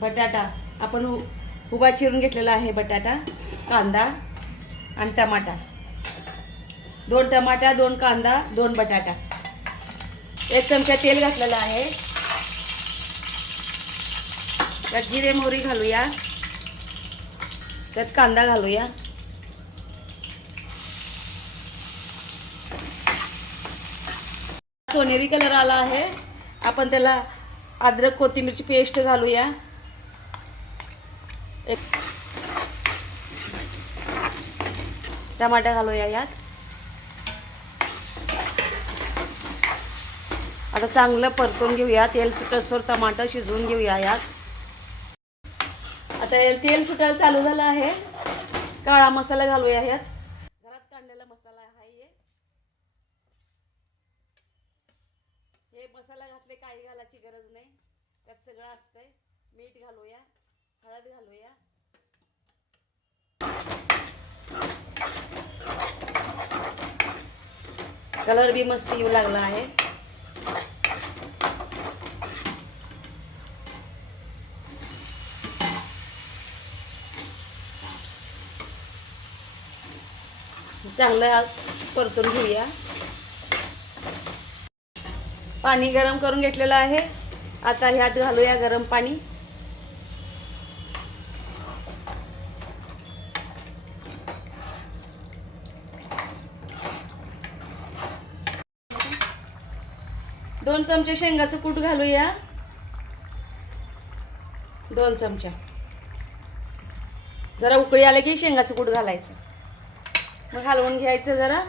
बटाटा आपण उभा चिरून घेतलेला आहे, बटाटा, कांदा आणि टमाटा, 2 टमाटा, 2 कांदा, 2 बटाटा, 1 चमचा तेल घातलेलं आहे. त्यात जिरे मोहरी घालूया, त्यात कांदा घालूया, सोनेरी कलर आला आहे. आपण त्याला अद्रक कोथिंबीरची पेस्ट घालूया. एक टमाटा घालूया यात. आता चांगलं परतून घेऊया. तेल सुटस्तोवर टमाटर शिजवून घेऊया यात. आता तेल सुटायला चालू झालं आहे. काळा मसाला घालूया यात. घरात काढलेला मसाला आहे हे मसाला घातले काही घालायची गरज नाही, त्यात सगळं असतंय. मीठ घालूया, हळद घालूया, कलर बी मस्त येऊ लागला आहे. चांगलं परतून घेऊया. पाणी गरम करून घेतलेलं आहे. आता ह्यात घालूया गरम पाणी. दोन चमचे शेंगाचं कूट घालूया, 2 चमचा. जरा उकळी आले की शेंगाचं कूट घालायचं, मग हलवून घ्यायचं जरा,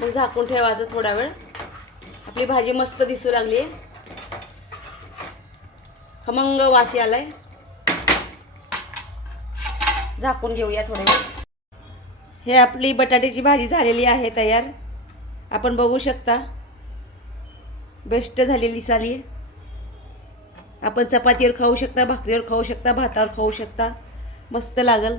मग झाकून ठेवायचं थोडा वेळ. आपली भाजी मस्त दिसू लागली, खमंग वास आलाय. झाकून घेऊया थोडा वेळ. हे आपली बटाट्याची भाजी झालेली आहे तयार. आपण बघू शकता, बेस्ट झालेली दिसाली. आपण चपातीवर खाऊ शकता, भाकरीवर खाऊ शकता, भातावर खाऊ शकता, मस्त लागल.